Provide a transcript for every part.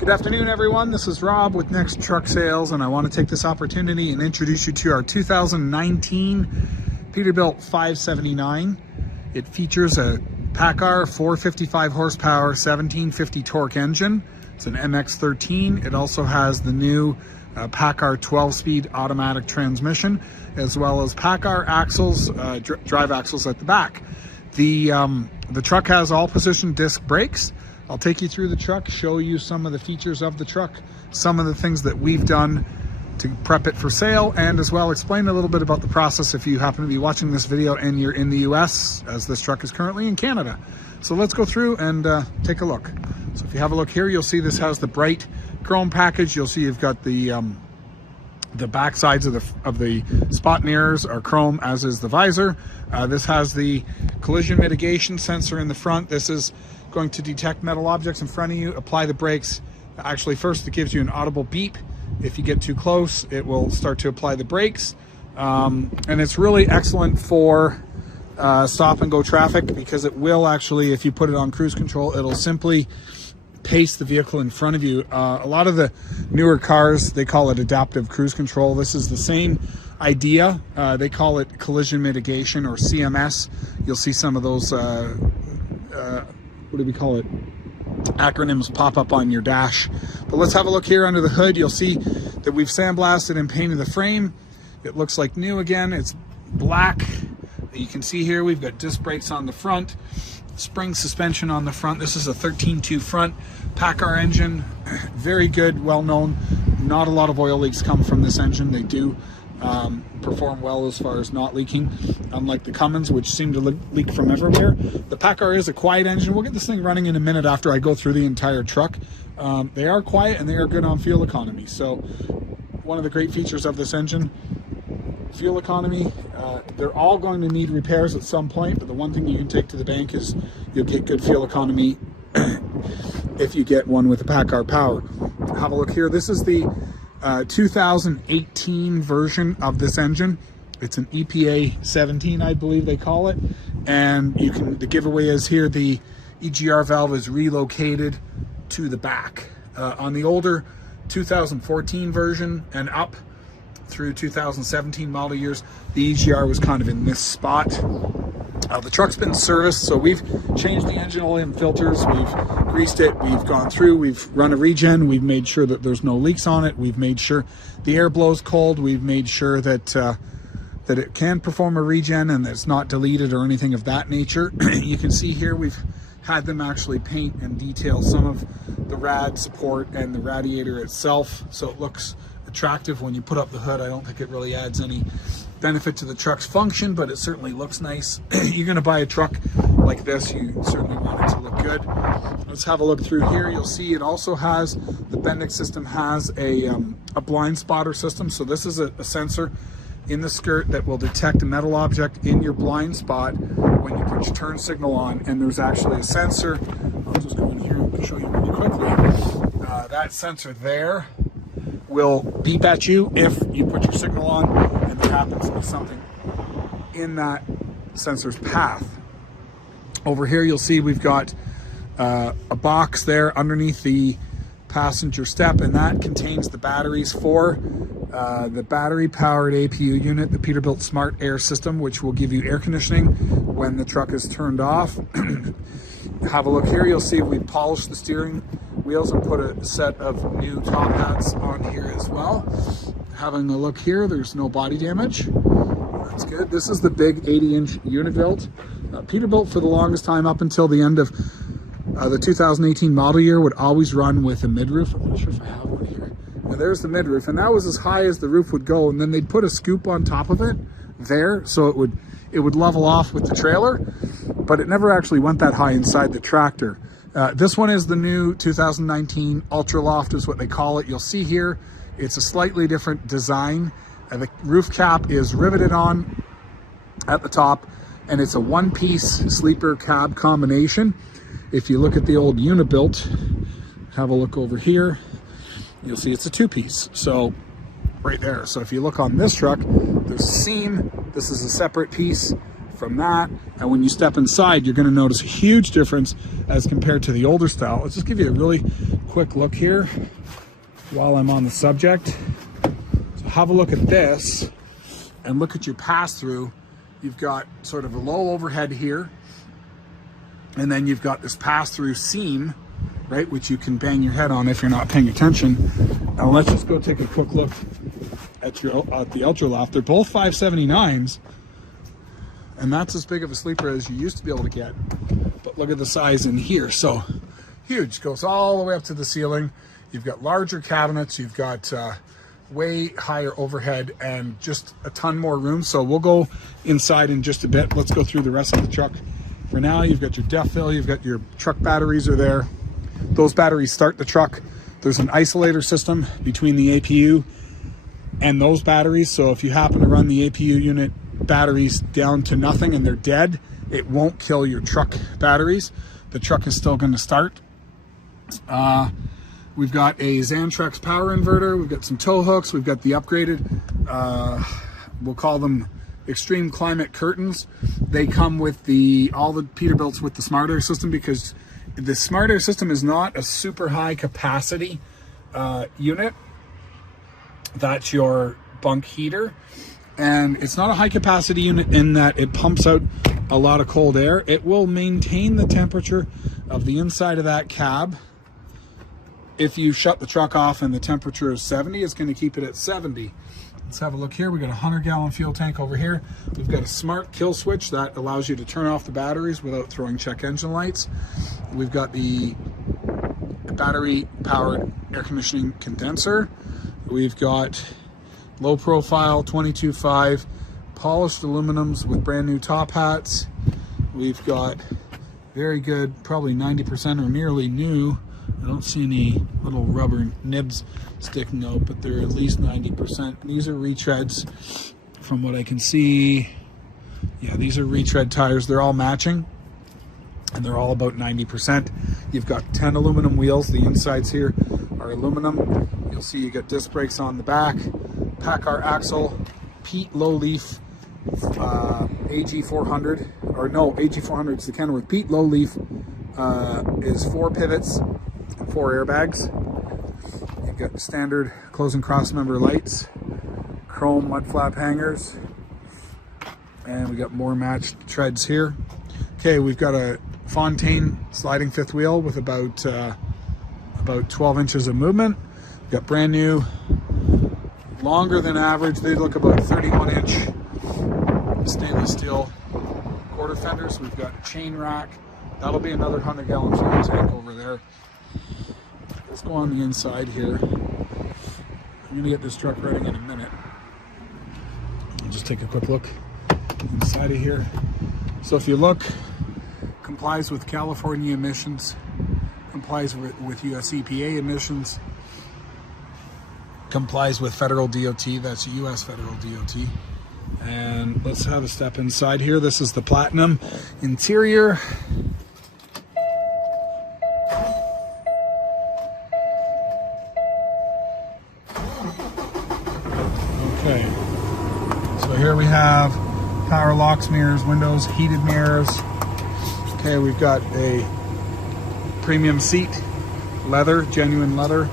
Good afternoon, everyone. This is Rob with Next Truck Sales, and I want to take this opportunity and introduce you to our 2019 Peterbilt 579. It features a Paccar 455 horsepower, 1750 torque engine. It's an MX13. It also has the new Paccar 12-speed automatic transmission, as well as Paccar axles, drive axles at the back. The truck has all-position disc brakes. I'll take you through the truck, show you some of the features of the truck, some of the things that we've done to prep it for sale, and as well explain a little bit about the process if you happen to be watching this video and you're in the US, as this truck is currently in Canada. So let's go through and take a look. So if you have a look here, you'll see this has the bright chrome package. You'll see you've got the back sides of the spot mirrors are chrome, as is the visor. This has the collision mitigation sensor in the front. This is going to detect metal objects in front of you, apply the brakes. Actually, first it gives you an audible beep. If you get too close, it will start to apply the brakes. And it's really excellent for stop and go traffic, because it will actually, if you put it on cruise control, it'll simply pace the vehicle in front of you. A lot of the newer cars, they call it adaptive cruise control. This is the same idea. They call it collision mitigation, or CMS. You'll see some of those what do we call it, acronyms pop up on your dash. But let's have a look here under the hood. You'll see that we've sandblasted and painted the frame. It looks like new again. It's black. You can see here we've got disc brakes on the front, spring suspension on the front. This is a 13.2 front Paccar engine. Very good, well known. Not a lot of oil leaks come from this engine. They do perform well as far as not leaking, unlike the Cummins, which seem to leak from everywhere. The Paccar is a quiet engine. We'll get this thing running in a minute after I go through the entire truck. They are quiet and they are good on fuel economy. So one of the great features of this engine, fuel economy. They're all going to need repairs at some point, but the one thing you can take to the bank is you'll get good fuel economy if you get one with a Paccar power. Have a look here. This is the 2018 version of this engine. It's an EPA 17, I believe they call it. And the giveaway is here, the EGR valve is relocated to the back. On the older 2014 version and up through 2017 model years, the EGR was kind of in this spot. The truck's been serviced, so we've changed the engine oil and filters, we've greased it, we've gone through, we've run a regen, we've made sure that there's no leaks on it, we've made sure the air blows cold, we've made sure that it can perform a regen and that it's not deleted or anything of that nature. You can see here we've had them actually paint and detail some of the rad support and the radiator itself, so it looks attractive when you put up the hood. I don't think it really adds any benefit to the truck's function, but it certainly looks nice. You're going to buy a truck like this, you certainly want it to look good. Let's have a look through here. You'll see it also has, the Bendix system has a blind spotter system. So this is a sensor in the skirt that will detect a metal object in your blind spot when you put your turn signal on, and there's actually a sensor. I'll just go in here and show you really quickly. That sensor there will beep at you if you put your signal on and there happens to be something in that sensor's path. Over here you'll see we've got a box there underneath the passenger step, and that contains the batteries for the battery powered APU unit, the Peterbilt Smart Air System, which will give you air conditioning when the truck is turned off. Have a look here. You'll see we polished the steering wheels and put a set of new top hats on here as well. Having a look here, there's no body damage. That's good. This is the big 80-inch Unibelt. Peterbilt for the longest time, up until the end of the 2018 model year, would always run with a mid-roof. I'm not sure if I have one here. Now, there's the mid-roof, and that was as high as the roof would go, and then they'd put a scoop on top of it there, so it would level off with the trailer, but it never actually went that high inside the tractor. This one is the new 2019 Ultraloft is what they call it. You'll see here it's a slightly different design. The roof cap is riveted on at the top, and it's a one-piece sleeper cab combination. If you look at the old Unibilt, have a look over here, you'll see it's a two-piece. So right there. So if you look on this truck, there's a seam. This is a separate piece from that, and when you step inside, you're going to notice a huge difference as compared to the older style. Let's just give you a really quick look here while I'm on the subject. So have a look at this and look at your pass-through. You've got sort of a low overhead here, and then you've got this pass-through seam, right, which you can bang your head on if you're not paying attention. Now let's just go take a quick look at the Ultraloft. They're both 579s, and that's as big of a sleeper as you used to be able to get. But look at the size in here. So huge, goes all the way up to the ceiling. You've got larger cabinets, you've got way higher overhead, and just a ton more room. So we'll go inside in just a bit. Let's go through the rest of the truck. For now, you've got your depth fill, you've got your truck batteries are there. Those batteries start the truck. There's an isolator system between the APU and those batteries. So if you happen to run the APU unit batteries down to nothing and they're dead, it won't kill your truck batteries. The truck is still going to start. We've got a Xantrex power inverter. We've got some tow hooks. We've got the upgraded, we'll call them extreme climate curtains. They come with all the Peterbilts with the Smart Air system, because the Smart Air system is not a super high capacity unit. That's your bunk heater. And it's not a high capacity unit in that it pumps out a lot of cold air. It will maintain the temperature of the inside of that cab. If you shut the truck off and the temperature is 70, it's going to keep it at 70. Let's have a look here. We've got a 100-gallon fuel tank over here. We've got a smart kill switch that allows you to turn off the batteries without throwing check engine lights. We've got the battery-powered air conditioning condenser. We've got low profile 22.5 polished aluminums with brand new top hats. We've got very good, probably 90% or nearly new. I don't see any little rubber nibs sticking out, but they're at least 90%. These are retreads from what I can see. Yeah, these are retread tires. They're all matching, and they're all about 90%. You've got 10 aluminum wheels. The insides here are aluminum. You'll see you got disc brakes on the back. Paccar axle, Pete low leaf AG400, or no, AG400 is the Kenworth. Pete low leaf is 4 pivots and 4 airbags. You've got standard close and cross member lights, chrome mud flap hangers, and we got more matched treads here. Okay, we've got a Fontaine sliding fifth wheel with about 12 inches of movement. We've got brand new, longer than average. They look about 31-inch stainless steel quarter fenders. We've got a chain rack. That'll be another 100-gallon fuel tank over there. Let's go on the inside here. I'm gonna get this truck running in a minute. I'll just take a quick look inside of here. So if you look, complies with California emissions, complies with US EPA emissions, complies with federal DOT, that's US federal DOT. And let's have a step inside here. This is the Platinum interior. Okay, so here we have power locks, mirrors, windows, heated mirrors. Okay, we've got a premium seat, leather, genuine leather,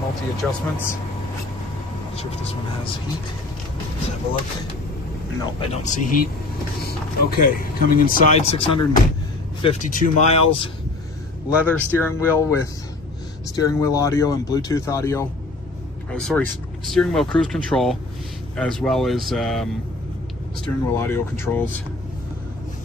multi-adjustments. Not sure if this one has heat. Let's have a look. No, I don't see heat. Okay, coming inside, 652 miles. Leather steering wheel with steering wheel audio and Bluetooth audio. Oh, sorry, steering wheel cruise control, as well as steering wheel audio controls.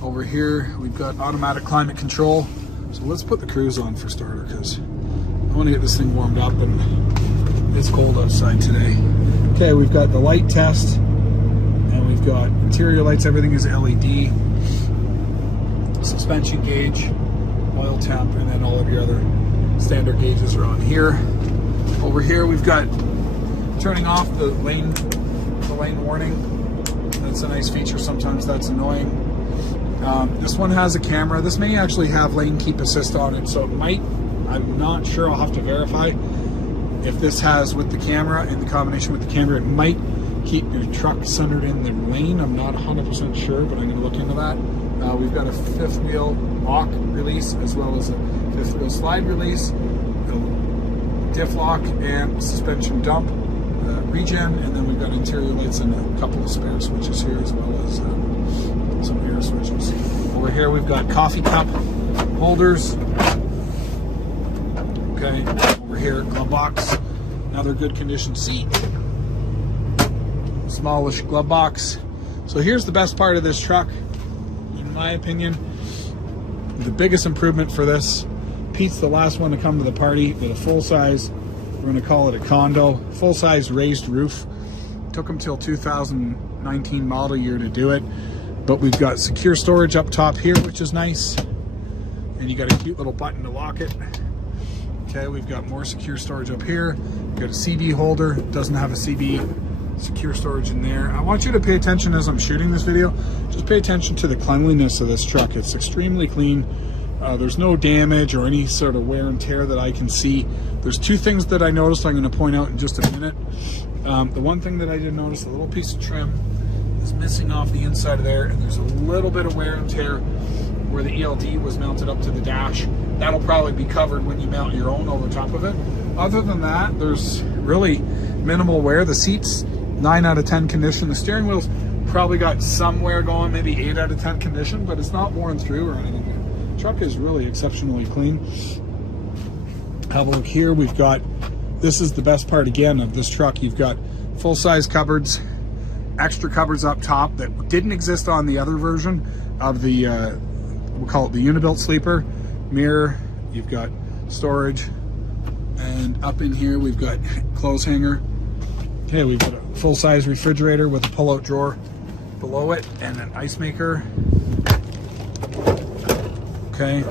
Over here, we've got automatic climate control. So let's put the cruise on for starter, because I want to get this thing warmed up, and it's cold outside today. Okay, we've got the light test, and we've got interior lights. Everything is LED. Suspension gauge, oil temp, and then all of your other standard gauges are on here. Over here, we've got turning off the lane warning. That's a nice feature. Sometimes that's annoying. This one has a camera. This may actually have lane keep assist on it, so it might, I'm not sure, I'll have to verify if this has with the camera, in the combination with the camera, it might keep your truck centered in the lane. I'm not 100% sure, but I'm going to look into that. We've got a fifth wheel lock release, as well as a fifth wheel slide release. diff lock and suspension dump regen, and then we've got interior lights and a couple of spare switches here, as well as some air switches. Over here we've got coffee cup holders. Okay, over here glove box, another good condition seat, smallish glove box. So here's the best part of this truck, in my opinion. The biggest improvement for this, Pete's the last one to come to the party with a full-size, we're going to call it a condo, full-size raised roof. Took him till 2019 model year to do it, but we've got secure storage up top here, which is nice, and you got a cute little button to lock it. Okay, we've got more secure storage up here. We've got a CB holder, doesn't have a CB. Secure storage in there. I want you to pay attention as I'm shooting this video. Just pay attention to the cleanliness of this truck. It's extremely clean. There's no damage or any sort of wear and tear that I can see. There's two things that I noticed I'm going to point out in just a minute. The one thing that I did notice, a little piece of trim is missing off the inside of there, and there's a little bit of wear and tear where the ELD was mounted up to the dash. That'll probably be covered when you mount your own over top of it. Other than that, there's really minimal wear. The seats, 9 out of 10 condition. The steering wheel's probably got some wear going, maybe 8 out of 10 condition, but it's not worn through or anything. The truck is really exceptionally clean. Have a look here. We've got, this is the best part again of this truck. You've got full-size cupboards, extra cupboards up top that didn't exist on the other version of the, we'll call it the Peterbilt Sleeper. Mirror, you've got storage, and up in here we've got clothes hanger. Okay, we've got a full-size refrigerator with a pull-out drawer below it and an ice maker. Okay.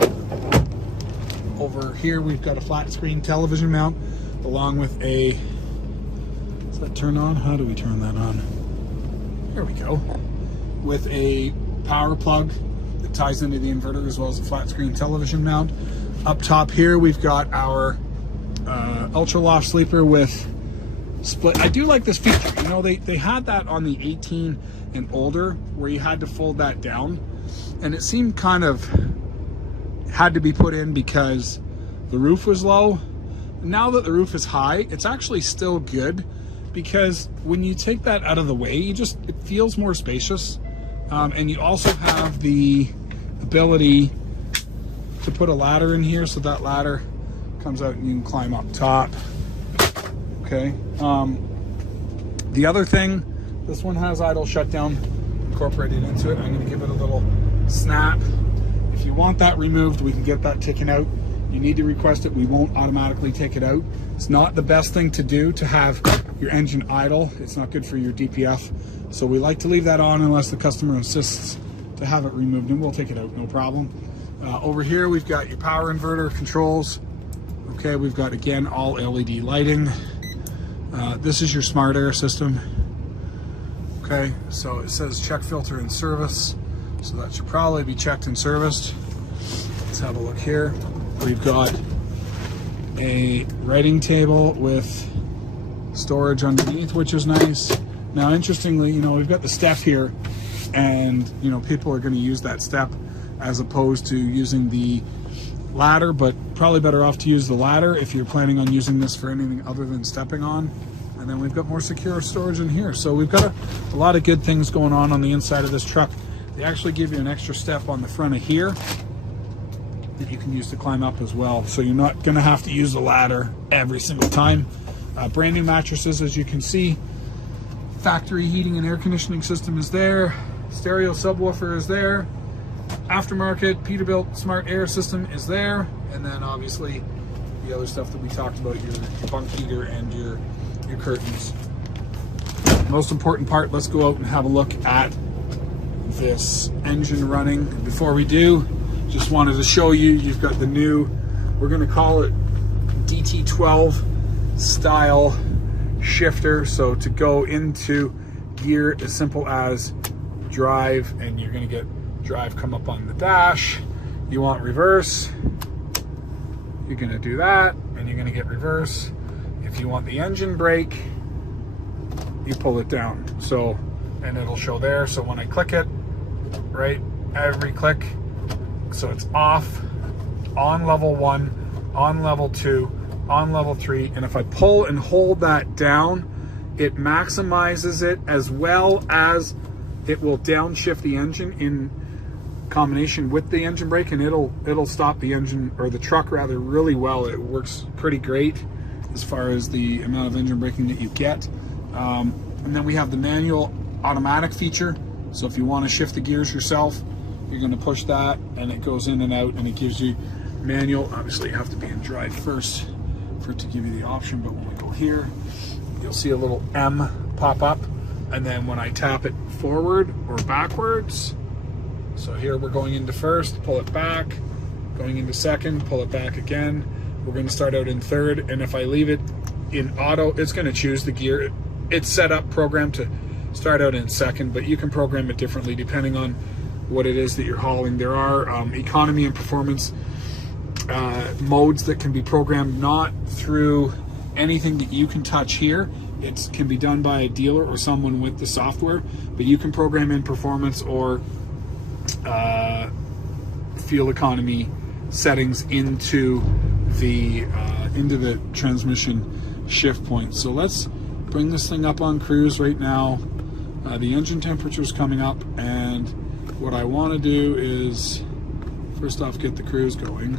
Over here we've got a flat screen television mount along with a, does that turn on? How do we turn that on? There we go. With a power plug that ties into the inverter, as well as a flat screen television mount. Up top here we've got our Ultraloft Sleeper with split. I do like this feature. You know, they had that on the 18 and older where you had to fold that down, and it seemed kind of had to be put in because the roof was low. Now that the roof is high, it's actually still good, because when you take that out of the way, it feels more spacious, and you also have the ability to put a ladder in here, so that ladder comes out and you can climb up top. Okay. The other thing, this one has idle shutdown incorporated into it. I'm going to give it a little snap. If you want that removed, we can get that taken out. You need to request it. We won't automatically take it out. It's not the best thing to do to have your engine idle. It's not good for your DPF. So we like to leave that on unless the customer insists to have it removed, and we'll take it out, no problem. Over here, we've got your power inverter controls. Okay, we've got, again, all LED lighting. This is your smart air system. Okay, so it says check filter and service. So that should probably be checked and serviced. Let's have a look here. We've got a writing table with storage underneath, which is nice. Now, interestingly, you know, we've got the step here, and, you know, people are going to use that step as opposed to using the ladder, but probably better off to use the ladder if you're planning on using this for anything other than stepping on. And then we've got more secure storage in here. So we've got a lot of good things going on the inside of this truck. They actually give you an extra step on the front of here that you can use to climb up as well. So you're not gonna have to use the ladder every single time. Brand new mattresses, as you can see. Factory heating and air conditioning system is there. Stereo subwoofer is there. Aftermarket Peterbilt smart air system is there. And then obviously the other stuff that we talked about, your bunk heater and your curtains. Most important part, let's go out and have a look at this engine running. Before we do, just wanted to show you, you've got the new, we're going to call it DT12 style shifter. So to go into gear, as simple as drive, and you're going to get drive come up on the dash. You want reverse, you're going to do that, and you're going to get reverse. If you want the engine brake, you pull it down. So, and it'll show there. So when I click it, right, every click, so it's off, on level 1, on level 2, on level 3, and if I pull and hold that down, it maximizes it, as well as it will downshift the engine in combination with the engine brake, and it'll stop the engine, or the truck rather, really well. It works pretty great as far as the amount of engine braking that you get. And then we have the manual automatic feature. So if you want to shift the gears yourself, you're going to push that and it goes in and out, and it gives you manual. Obviously you have to be in drive first for it to give you the option, but when we go here, you'll see a little M pop up, and then when I tap it forward or backwards, so here we're going into first, pull it back, going into second, pull it back again. We're going to start out in third, and if I leave it in auto, it's going to choose the gear. It's set up, programmed to start out in second, but you can program it differently depending on what it is that you're hauling. There are economy and performance modes that can be programmed not through anything that you can touch here. It can be done by a dealer or someone with the software, but you can program in performance or fuel economy settings into the transmission shift point. So let's bring this thing up on cruise right now. The engine temperature is coming up, and what I want to do is first off get the cruise going.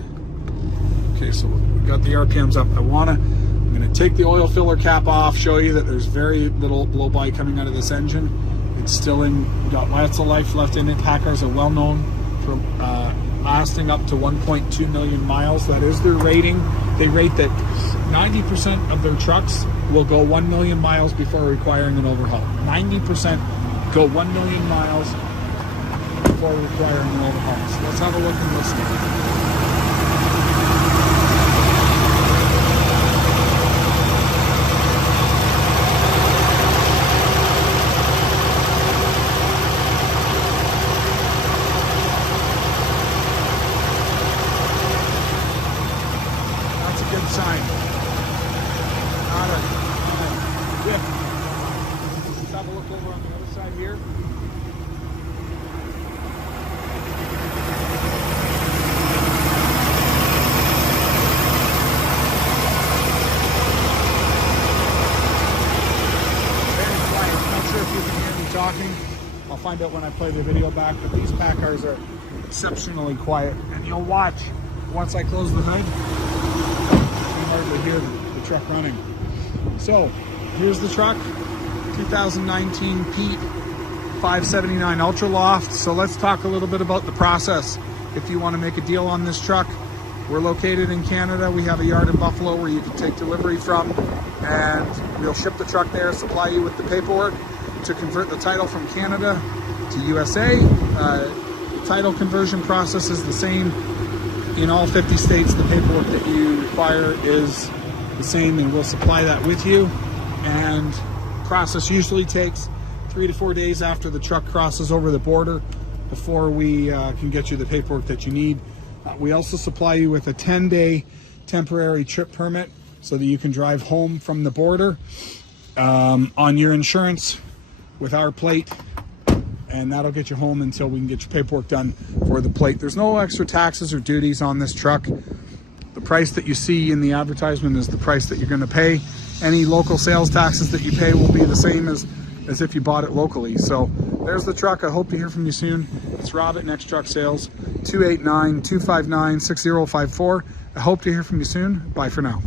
Okay, so we've got the RPMs up. I'm going to take the oil filler cap off, show you that there's very little blow-by coming out of this engine. It's still got lots of life left in it. Packars are well known for lasting up to 1.2 million miles. That is their rating. They rate that 90% of their trucks will go 1 million miles before requiring an overhaul. 90% go 1 million miles before requiring an overhaul. So let's have a look and listen. Sign. Not a dip. Let's have a look over on the other side here. Very quiet. Not sure if you can hear me talking. I'll find out when I play the video back, but these Packars are exceptionally quiet, and you'll watch once I close the hood. Hardly hear the truck running. So here's the truck, 2019 Pete 579 Ultraloft. So let's talk a little bit about the process. If you want to make a deal on this truck, we're located in Canada. We have a yard in Buffalo where you can take delivery from, and we'll ship the truck there, supply you with the paperwork to convert the title from Canada to USA. The title conversion process is the same in all 50 states. The paperwork that you require is the same, and we'll supply that with you. And process usually takes 3 to 4 days after the truck crosses over the border before we can get you the paperwork that you need. We also supply you with a 10-day temporary trip permit so that you can drive home from the border on your insurance with our plate, and that'll get you home until we can get your paperwork done for the plate. There's no extra taxes or duties on this truck. The price that you see in the advertisement is the price that you're going to pay. Any local sales taxes that you pay will be the same as if you bought it locally. So there's the truck. I hope to hear from you soon. It's Rob at Next Truck Sales, 289-259-6054. I hope to hear from you soon. Bye for now.